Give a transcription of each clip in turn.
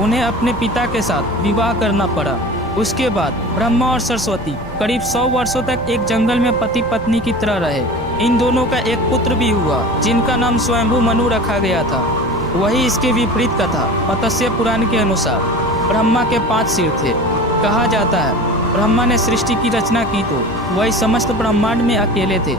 उन्हें अपने पिता के साथ विवाह करना पड़ा। उसके बाद ब्रह्मा और सरस्वती करीब 100 वर्षों तक एक जंगल में पति पत्नी की तरह रहे। इन दोनों का एक पुत्र भी हुआ जिनका नाम स्वयंभू मनु रखा गया था। वही इसके विपरीत कथा मत्स्य पुराण के अनुसार ब्रह्मा के 5 सिर थे। कहा जाता है ब्रह्मा ने सृष्टि की रचना की तो वही समस्त ब्रह्मांड में अकेले थे।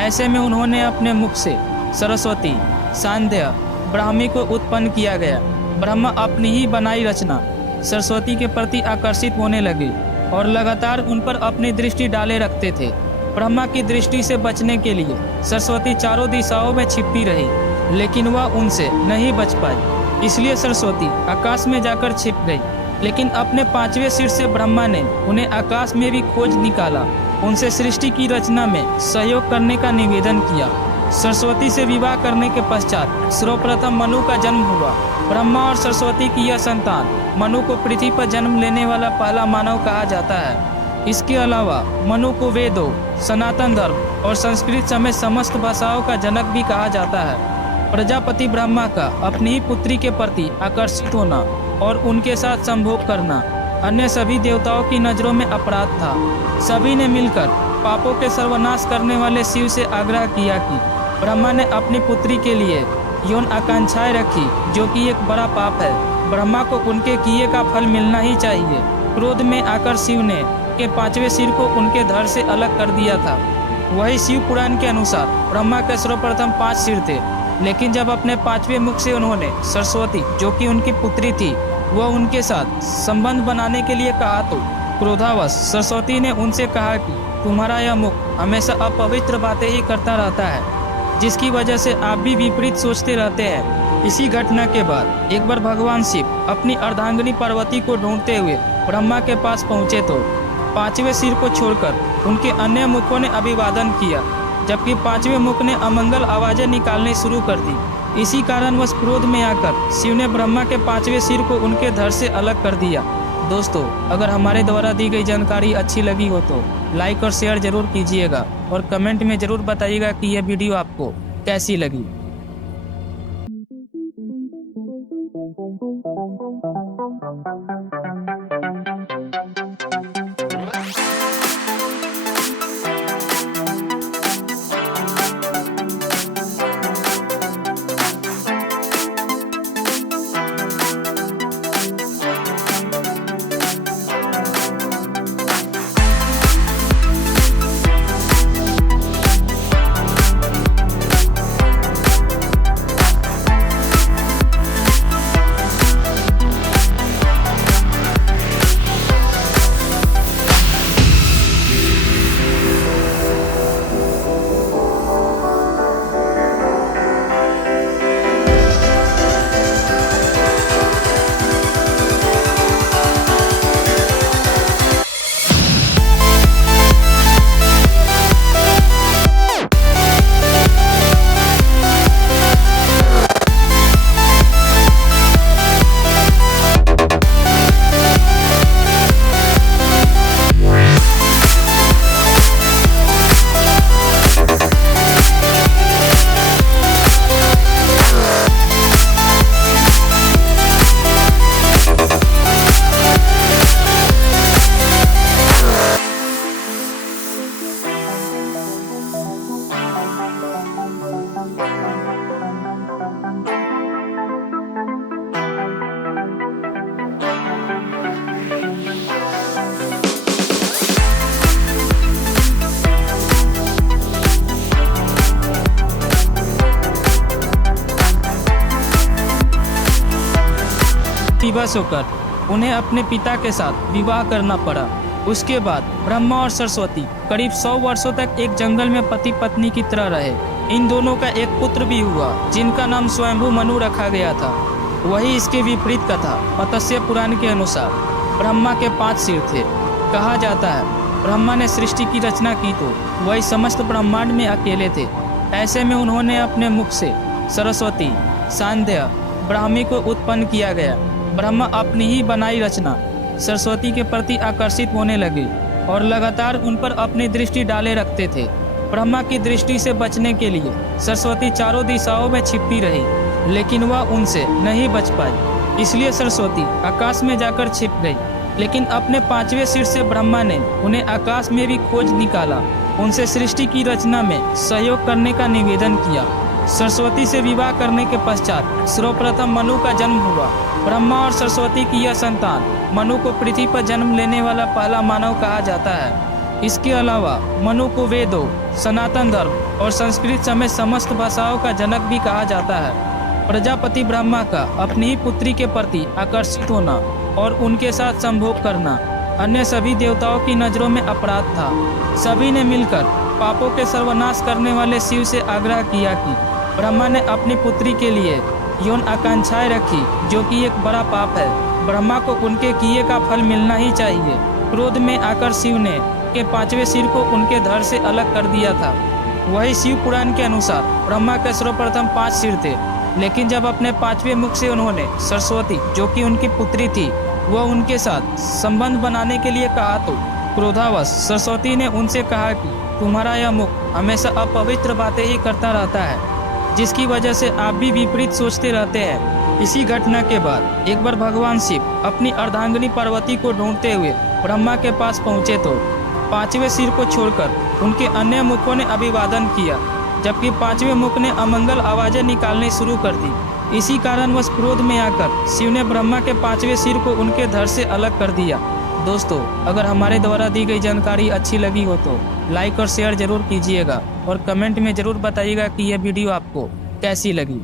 ऐसे में उन्होंने अपने मुख से सरस्वती, सांध्य, ब्राह्मी को उत्पन्न किया गया। ब्रह्मा अपनी ही बनाई रचना सरस्वती के प्रति आकर्षित होने लगे और लगातार उन पर अपनी दृष्टि डाले रखते थे। ब्रह्मा की दृष्टि से बचने के लिए सरस्वती चारों दिशाओं में छिपती रही, लेकिन वह उनसे नहीं बच पाई। इसलिए सरस्वती आकाश में जाकर छिप गई। लेकिन अपने 5वें सिर से ब्रह्मा ने उन्हें आकाश में भी खोज निकाला। उनसे सृष्टि की रचना में सहयोग करने का निवेदन किया। सरस्वती से विवाह करने के पश्चात सर्वप्रथम मनु का जन्म हुआ। ब्रह्मा और सरस्वती की यह संतान मनु को पृथ्वी पर जन्म लेने वाला पहला मानव कहा जाता है। इसके अलावा मनु को वेदों, सनातन धर्म और संस्कृत समेत समस्त भाषाओं का जनक भी कहा जाता है। प्रजापति ब्रह्मा का अपनी ही पुत्री के प्रति आकर्षित होना और उनके साथ संभोग करना अन्य सभी देवताओं की नज़रों में अपराध था। सभी ने मिलकर पापों के सर्वनाश करने वाले शिव से आग्रह किया कि ब्रह्मा ने अपनी पुत्री के लिए यौन आकांक्षाएं रखी, जो कि एक बड़ा पाप है। ब्रह्मा को उनके किए का फल मिलना ही चाहिए। क्रोध में आकर शिव ने के 5वें सिर को उनके धड़ से अलग कर दिया था। वही शिव पुराण के अनुसार ब्रह्मा के सर्वप्रथम 5 सिर थे, लेकिन जब अपने 5वें मुख से उन्होंने सरस्वती, जो कि उनकी पुत्री थी, वह उनके साथ संबंध बनाने के लिए कहा तो क्रोधावश सरस्वती ने उनसे कहा कि तुम्हारा यह मुख हमेशा अपवित्र बातें ही करता रहता है, जिसकी वजह से आप भी विपरीत सोचते रहते हैं। इसी घटना के बाद एक बार भगवान शिव अपनी अर्धांगिनी पार्वती को ढूंढते हुए ब्रह्मा के पास पहुंचे तो 5वें सिर को छोड़कर उनके अन्य मुखों ने अभिवादन किया, जबकि 5वें मुख ने अमंगल आवाजें निकालनी शुरू कर दी। इसी कारणवश क्रोध में आकर शिव ने ब्रह्मा के 5वें सिर को उनके धड़ से अलग कर दिया। दोस्तों, अगर हमारे द्वारा दी गई जानकारी अच्छी लगी हो तो लाइक और शेयर जरूर कीजिएगा और कमेंट में जरूर बताइएगा कि यह वीडियो आपको कैसी लगी। विवश होकर उन्हें अपने पिता के साथ विवाह करना पड़ा। उसके बाद ब्रह्मा और सरस्वती करीब 100 वर्षों तक एक जंगल में पति पत्नी की तरह रहे। इन दोनों का एक पुत्र भी हुआ जिनका नाम स्वयंभू मनु रखा गया था। वही इसके विपरीत कथा मत्स्य पुराण के अनुसार ब्रह्मा के 5 सिर थे। कहा जाता है ब्रह्मा ने सृष्टि की रचना की तो वही समस्त ब्रह्मांड में अकेले थे। ऐसे में उन्होंने अपने मुख से सरस्वती, सांध्य, ब्राह्मी को उत्पन्न किया गया। ब्रह्मा अपनी ही बनाई रचना सरस्वती के प्रति आकर्षित होने लगे और लगातार उन पर अपनी दृष्टि डाले रखते थे। ब्रह्मा की दृष्टि से बचने के लिए सरस्वती चारों दिशाओं में छिपती रही, लेकिन वह उनसे नहीं बच पाई। इसलिए सरस्वती आकाश में जाकर छिप गई। लेकिन अपने 5वें सिर से ब्रह्मा ने उन्हें आकाश में भी खोज निकाला। उनसे सृष्टि की रचना में सहयोग करने का निवेदन किया। सरस्वती से विवाह करने के पश्चात सर्वप्रथम मनु का जन्म हुआ। ब्रह्मा और सरस्वती की यह संतान मनु को पृथ्वी पर जन्म लेने वाला पहला मानव कहा जाता है। इसके अलावा मनु को वेदों, सनातन धर्म और संस्कृत समेत समस्त भाषाओं का जनक भी कहा जाता है। प्रजापति ब्रह्मा का अपनी ही पुत्री के प्रति आकर्षित होना और उनके साथ संभोग करना अन्य सभी देवताओं की नजरों में अपराध था। सभी ने मिलकर पापों के सर्वनाश करने वाले शिव से आग्रह किया कि ब्रह्मा ने अपनी पुत्री के लिए यौन आकांक्षाएं रखी, जो कि एक बड़ा पाप है। ब्रह्मा को उनके किए का फल मिलना ही चाहिए। क्रोध में आकर शिव ने के 5वें सिर को उनके धड़ से अलग कर दिया था। वही शिव पुराण के अनुसार ब्रह्मा के सर्वप्रथम 5 सिर थे, लेकिन जब अपने 5वें मुख से उन्होंने सरस्वती, जो कि उनकी पुत्री थी, वह उनके साथ संबंध बनाने के लिए कहा तो क्रोधावश सरस्वती ने उनसे कहा कि तुम्हारा यह मुख हमेशा अपवित्र बातें ही करता रहता है, जिसकी वजह से आप भी विपरीत सोचते रहते हैं। इसी घटना के बाद एक बार भगवान शिव अपनी अर्धांगिनी पार्वती को ढूंढते हुए ब्रह्मा के पास पहुंचे तो 5वें सिर को छोड़कर उनके अन्य मुखों ने अभिवादन किया, जबकि 5वें मुख ने अमंगल आवाजें निकालनी शुरू कर दी। इसी कारणवश क्रोध में आकर शिव ने ब्रह्मा के 5वें सिर को उनके धड़ से अलग कर दिया। दोस्तों, अगर हमारे द्वारा दी गई जानकारी अच्छी लगी हो तो लाइक और शेयर जरूर कीजिएगा और कमेंट में जरूर बताइएगा कि यह वीडियो आपको कैसी लगी।